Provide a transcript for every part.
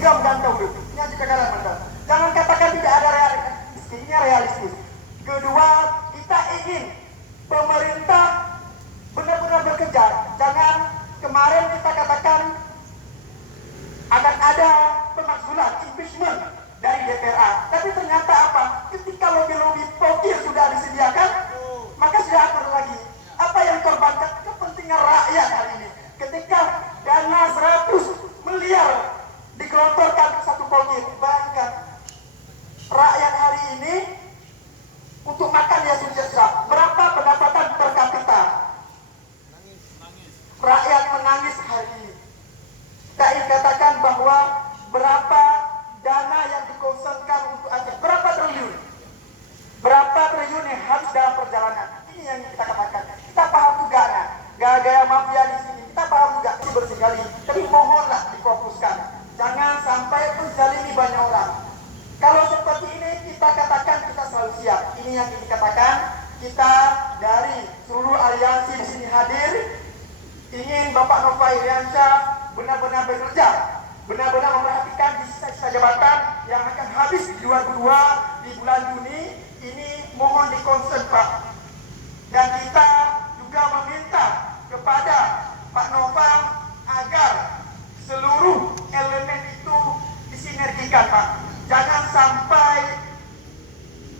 juga menggantau dulu. Ini aja kekalahan mantan. Jangan katakan tidak ada realistis. Ini realistis. Kedua, kita ingin pemerintah benar-benar bekerja. Jangan kemarin kita katakan akan ada pemakzulan, impeachment dari DPRA. Tapi ternyata apa? Ketika lobby-lobby pokir sudah disediakan, maka sudah atur lagi. Apa yang korbankan? Kepentingan rakyat hari ini. Ketika dana 100 miliar digelontorkan ke satu pokir, bayangkan rakyat hari ini untuk makan ya susah. Berapa pendapatan per kapita? Rakyat menangis hari ini. Kita ingin katakan bahwa berapa dana yang dikonsumsikan untuk Aceh, berapa triliun? Berapa triliun yang habis dalam perjalanan? Ini yang kita katakan. Kita paham juga, nah, gaya-gaya mafia di sini. Kita paham juga, ini bersih kali. Tapi mohonlah difokuskan. Jangan sampai menzalimi banyak orang. Kalau seperti ini kita katakan kita selalu siap. Ini yang kita katakan. Kita dari seluruh aliansi di sini hadir. Ingin Bapak Nova Iriansyah benar-benar bekerja, benar-benar memperhatikan di sisa-sisa jabatan yang akan habis di 2002 di bulan Juni. Ini mohon dikonsern Pak. Dan kita juga meminta kepada Pak Nova agar seluruh elemen itu disinergikan Pak. Jangan sampai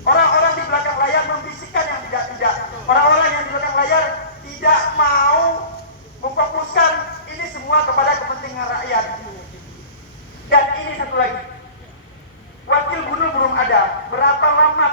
orang-orang di belakang layar membisikkan yang tidak-tidak. Orang-orang yang di belakang layar tidak mau memfokuskan ini semua kepada kepentingan rakyat. Dan ini satu lagi, wakil gubernur belum ada. Berapa lama